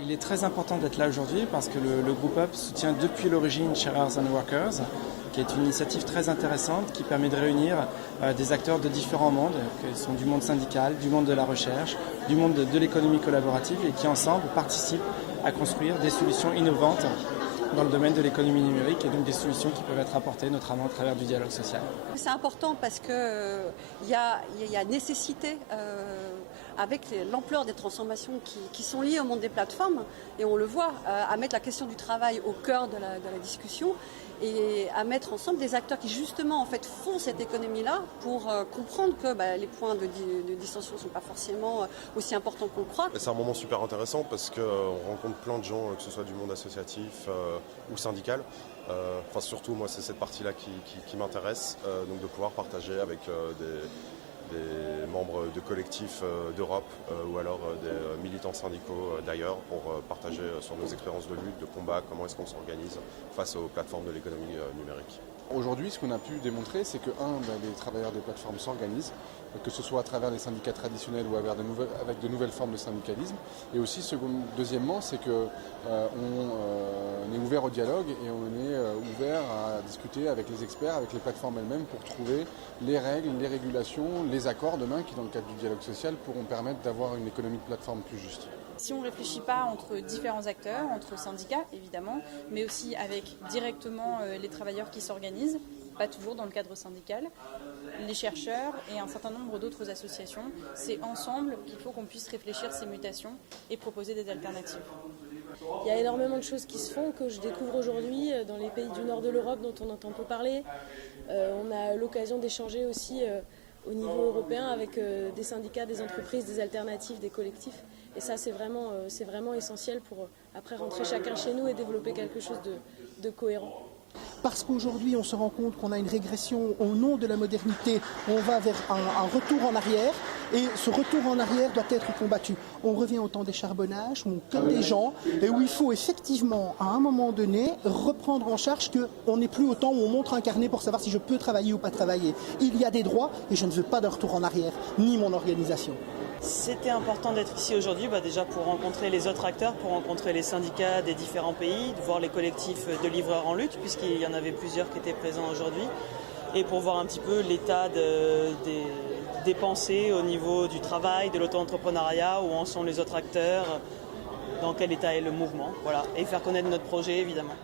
Il est très important d'être là aujourd'hui parce que le groupe UP soutient depuis l'origine Sharers and Workers, qui est une initiative très intéressante qui permet de réunir des acteurs de différents mondes, qui sont du monde syndical, du monde de la recherche, du monde de l'économie collaborative et qui ensemble participent à construire des solutions innovantes dans le domaine de l'économie numérique et donc des solutions qui peuvent être apportées notamment à travers du dialogue social. C'est important parce qu'il y a nécessité, avec l'ampleur des transformations qui sont liées au monde des plateformes, et on le voit, à mettre la question du travail au cœur de la discussion et à mettre ensemble des acteurs qui justement en fait font cette économie-là pour comprendre que les points de dissension ne sont pas forcément aussi importants qu'on le croit. C'est un moment super intéressant parce qu'on rencontre plein de gens, que ce soit du monde associatif ou syndical. Enfin surtout moi c'est cette partie-là qui m'intéresse, donc de pouvoir partager avec des membres de collectifs d'Europe ou alors des militants syndicaux d'ailleurs pour partager sur nos expériences de lutte, de combat, comment est-ce qu'on s'organise face aux plateformes de l'économie numérique. Aujourd'hui, ce qu'on a pu démontrer, c'est que les travailleurs des plateformes s'organisent, que ce soit à travers des syndicats traditionnels ou avec de nouvelles formes de syndicalisme. Et aussi, deuxièmement, c'est qu'on est ouvert au dialogue et on est ouvert à discuter avec les experts, avec les plateformes elles-mêmes pour trouver les règles, les régulations, les accords demain qui, dans le cadre du dialogue social, pourront permettre d'avoir une économie de plateforme plus juste. Si on ne réfléchit pas entre différents acteurs, entre syndicats évidemment, mais aussi avec directement les travailleurs qui s'organisent, pas toujours dans le cadre syndical, les chercheurs et un certain nombre d'autres associations, c'est ensemble qu'il faut qu'on puisse réfléchir ces mutations et proposer des alternatives. Il y a énormément de choses qui se font, que je découvre aujourd'hui dans les pays du nord de l'Europe dont on entend peu parler. On a l'occasion d'échanger aussi au niveau européen avec des syndicats, des entreprises, des alternatives, des collectifs. Et ça, c'est vraiment essentiel pour après rentrer chacun chez nous et développer quelque chose de cohérent. Parce qu'aujourd'hui, on se rend compte qu'on a une régression au nom de la modernité. On va vers un retour en arrière et ce retour en arrière doit être combattu. On revient au temps des charbonnages, où on cueille des gens et où il faut effectivement, à un moment donné, reprendre en charge qu'on n'est plus au temps où on montre un carnet pour savoir si je peux travailler ou pas travailler. Il y a des droits et je ne veux pas de retour en arrière, ni mon organisation. C'était important d'être ici aujourd'hui, déjà pour rencontrer les autres acteurs, pour rencontrer les syndicats des différents pays, de voir les collectifs de livreurs en lutte, puisqu'il y en avait plusieurs qui étaient présents aujourd'hui, et pour voir un petit peu l'état des pensées au niveau du travail, de l'auto-entrepreneuriat, où en sont les autres acteurs, dans quel état est le mouvement, voilà, et faire connaître notre projet évidemment.